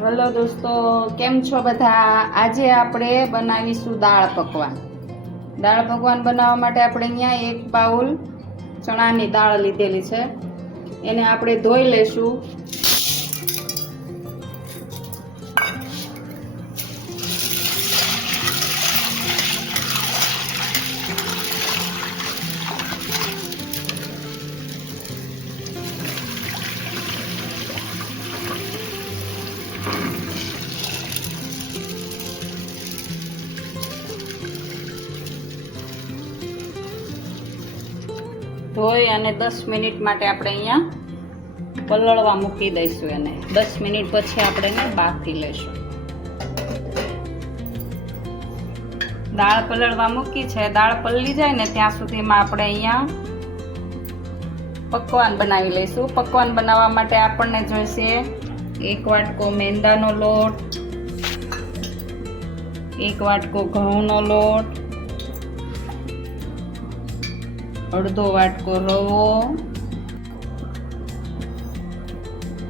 Hello દોસ્તો, કેમ છો બધા? આજે આપણે બનાવીશું દાળ પકવાન. દાળ પકવાન બનાવવા માટે આપણે અહીંયા 1 બાઉલ ચણાની દાળ લીધેલી છે. એને આપણે ધોઈ લઈશું. ધોઈ અને 10 મિનિટ માટે આપણે અહીંયા પલળવા મૂકી દઈશું. એને 10 મિનિટ પછી આપણે એને બાફી લઈશું. દાળ પલળવા મૂકી છે. દાળ પલળી જાય ને ત્યાં સુધીમાં આપણે અહીંયા પકવાન બનાવી લઈશું. પકવાન બનાવવા માટે આપણને જોઈશે 1 વાટકો મેંદાનો લોટ, 1 વાટકો ઘઉંનો લોટ, અડધો વાટકો રવો,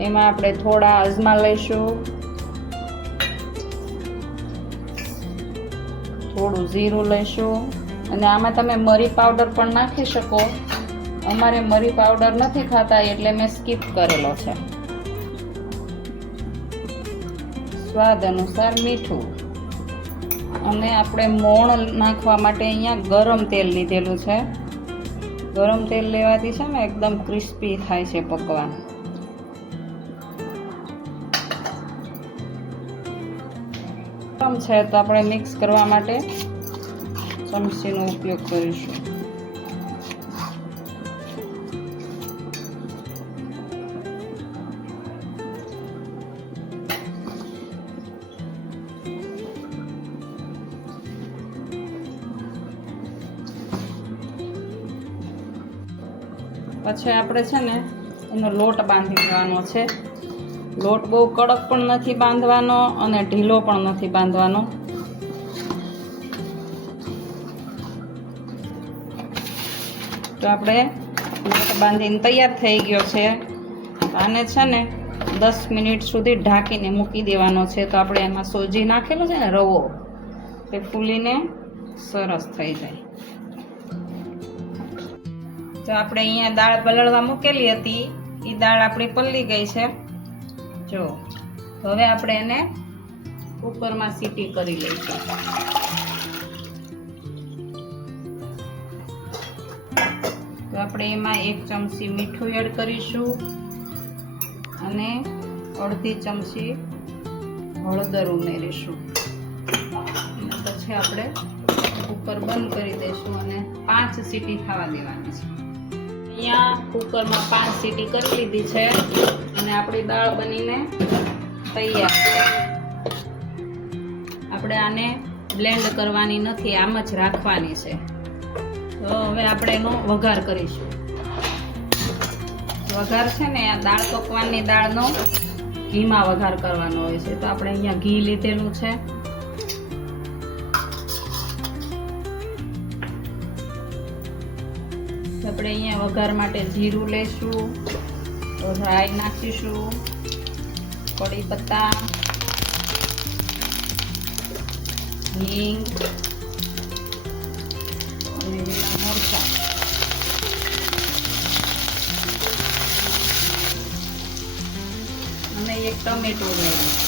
એમાં આપણે થોડા અજમા લઈશું, થોડું જીરું લઈશું અને આમાં તમે મરી પાવડર પણ નાખી શકો. અમારે મરી પાવડર નથી ખાતા એટલે મેં સ્કીપ કરેલો છે. સ્વાદ અનુસાર મીઠું અને આપણે મોણ નાખવા માટે અહીંયા ગરમ તેલ લીધેલું છે. ગરમ તેલ લેવાથી છે ને એકદમ ક્રિસ્પી થાય છે પકવાન. ગરમ છે તો આપણે મિક્સ કરવા માટે ચમચીનો ઉપયોગ કરીશું. પછી આપણે છે ને એનો લોટ બાંધી દેવાનો છે. લોટ બહુ કડક પણ નથી બાંધવાનો અને ઢીલો પણ નથી બાંધવાનો. તો આપણે લોટ બાંધીને તૈયાર થઈ ગયો છે. આને છે ને 10 મિનિટ સુધી ઢાંકીને મૂકી દેવાનો છે. તો આપણે એમાં સોજી નાખેલો છે ને રવો, તે ફૂલીને સરસ થઈ જાય. તો આપણે અહીંયા દાળ પલળવા મૂકેલી હતી, એ દાળ આપણી પલળી ગઈ છે. જો હવે આપણે એને કુકરમાં સીટી કરી લઈશું. તો આપણે એમાં 1 ચમચી મીઠું એડ કરીશું અને અડધી ચમચી હળદર ઉમેરીશું. પછી આપણે કુકર બંધ કરી દઈશું અને 5 સીટી થવા દેવાની છે. અહીંયા કુકરમાં 5 સીટી કરી લીધી છે અને આપણી દાળ બનીને તૈયાર છે. આપણે આને બ્લેન્ડ કરવાની નથી, આમ જ રાખવાની છે. તો હવે આપણે એનો વઘાર કરીશું. વઘાર છે ને આ દાળ પકવાનની દાળનો ઘીમાં વઘાર કરવાનો હોય છે. તો આપણે અહીંયા ઘી લીધેલું છે. આપણે અહીંયા વઘાર માટે જીરું લઈશું, રાઈ નાખીશું, કડી પત્તા, હિંગ અને લીલા મરચાં અને 1 ટમેટું ઉમેરીશું.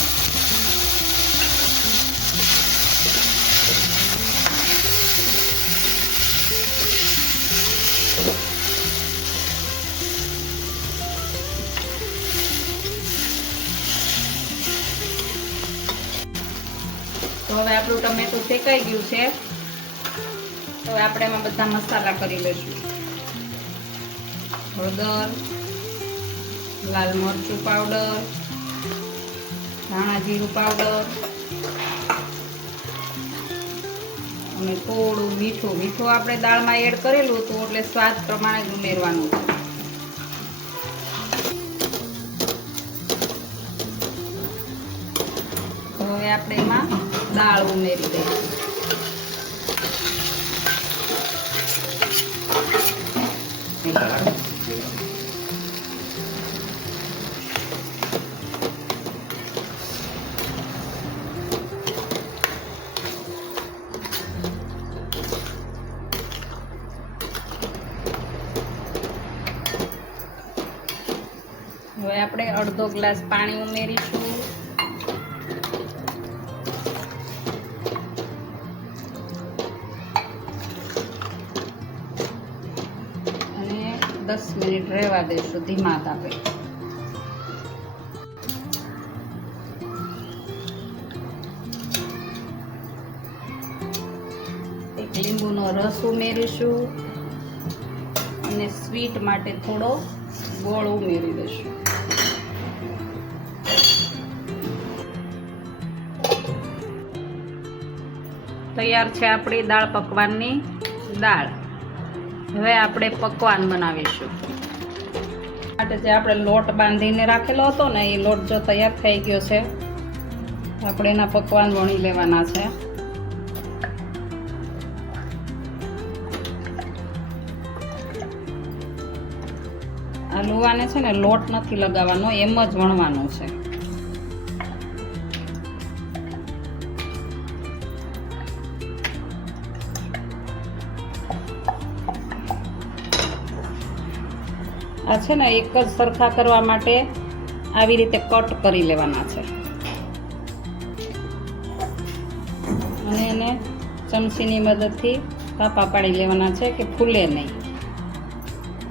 તો હવે આપણું ટમેટું શેકાઈ ગયું છે. તો આપણે એમાં બધા મસાલા કરી લઈશું. હળદર, લાલ મરચું પાવડર, ધાણા જીરું પાવડર અને થોડું મીઠું. મીઠું આપણે દાળમાં એડ કરેલું હતું એટલે સ્વાદ પ્રમાણે જ ઉમેરવાનું છે. હવે આપણે એમાં દાળ ઉમેરી દઈશું. અડધો ગ્લાસ પાણી ઉમેરીશું. અને 10 મિનિટ રહેવા દઈશું ધીમા તાપે. એક લીંબુનો રસ ઉમેરીશું અને સ્વીટ માટે થોડો ગોળ ઉમેરી દઈશું. તૈયાર છે આપણી દાળ પકવાનની દાળ. હવે આપણે પકવાન બનાવીશું. માટે જે આપણે લોટ બાંધીને રાખેલો હતો ને એ લોટ જો તૈયાર થઈ ગયો છે, આપણે એના પકવાન વણી લેવાના છે. આ લુવાને છે ને લોટ નથી લગાવવાનો, એમ જ વણવાનું છે. આ છે ને એક જ સરખા કરવા માટે આવી રીતે કટ કરી લેવાના છે અને એને ચમચીની મદદથી કાપા પાડી લેવાના છે કે ફૂલે નહીં.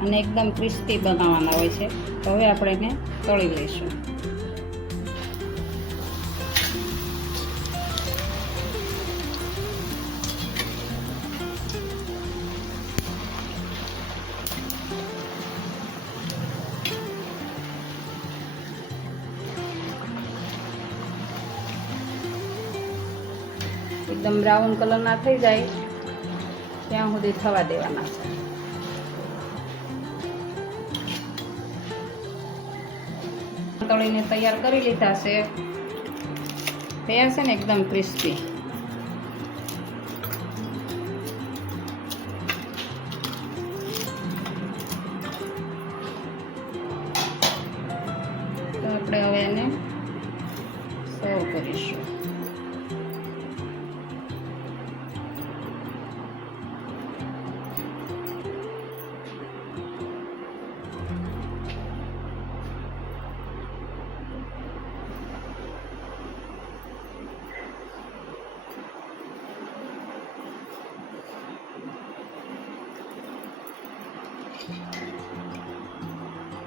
અને એકદમ ક્રિસ્પી બનાવવાના હોય છે. તો હવે આપણે એને તળી લઈશું. એકદમ બ્રાઉન કલરના થઈ જાય ત્યાં સુધી થવા દેવાના છે. તળીને તૈયાર કરી લીધા છે. તૈયાર છે ને એકદમ ક્રિસ્પી. તો આપણે હવે એને સર્વ કરીશું.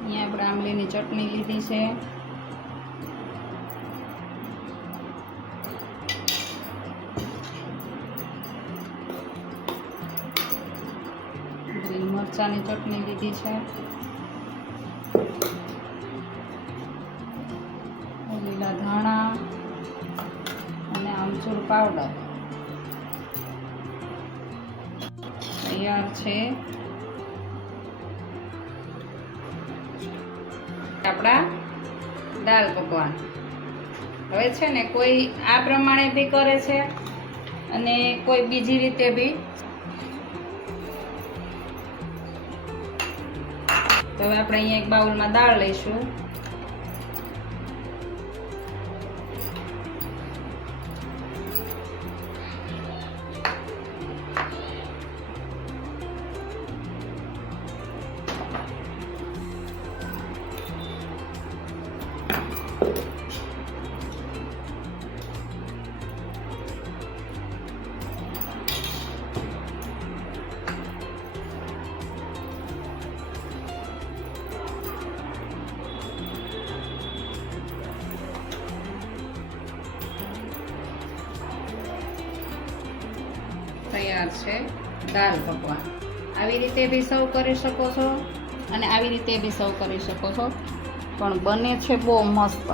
અહીંયા આપણે આંબલીની ચટણી લીધી છે. ગ્રીન મરચાંની ચટણી લીધી છે. લીલા ધાણા અને આમચૂર પાવડર તૈયાર છે. આપણા દાળ પકવાન. હવે છે ને કોઈ આ પ્રમાણે બી કરે છે અને કોઈ બીજી રીતે બી. તો હવે આપણે અહીંયા એક બાઉલમાં દાળ લઈશું. તૈયાર છે દાળ પકવાન. આવી રીતે બી સર્વ કરી શકો છો અને આવી રીતે બી સર્વ કરી શકો છો, પણ બને છે બહુ મસ્ત.